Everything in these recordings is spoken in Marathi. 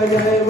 Bye-bye.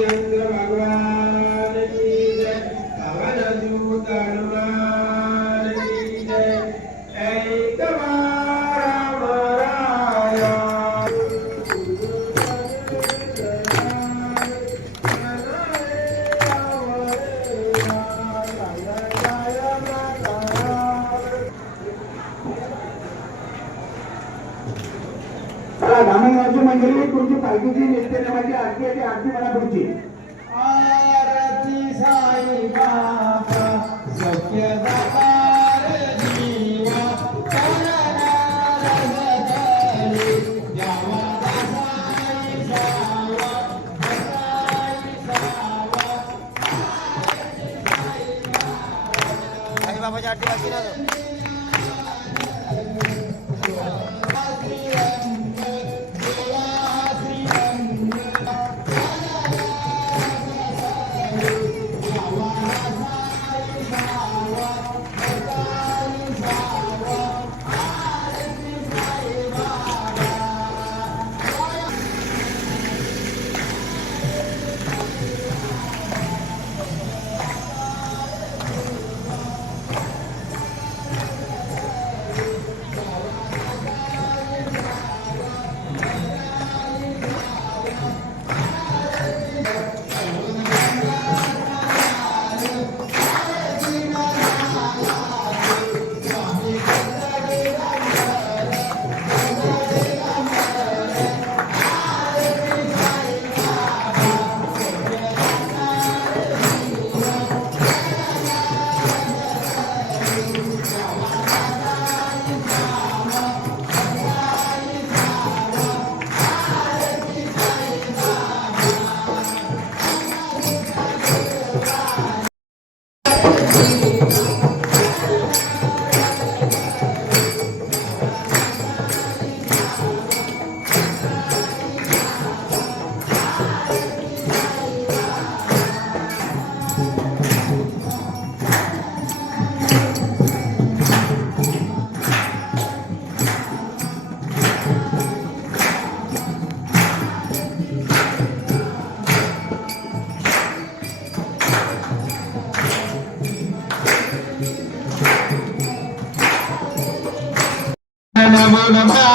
yang. रामायणाची मंडळी तुमची पालखीची नेते नावाची आरती आहे ती आरती मला पुढची. बाबाच्या आरती बाकी ना Panama.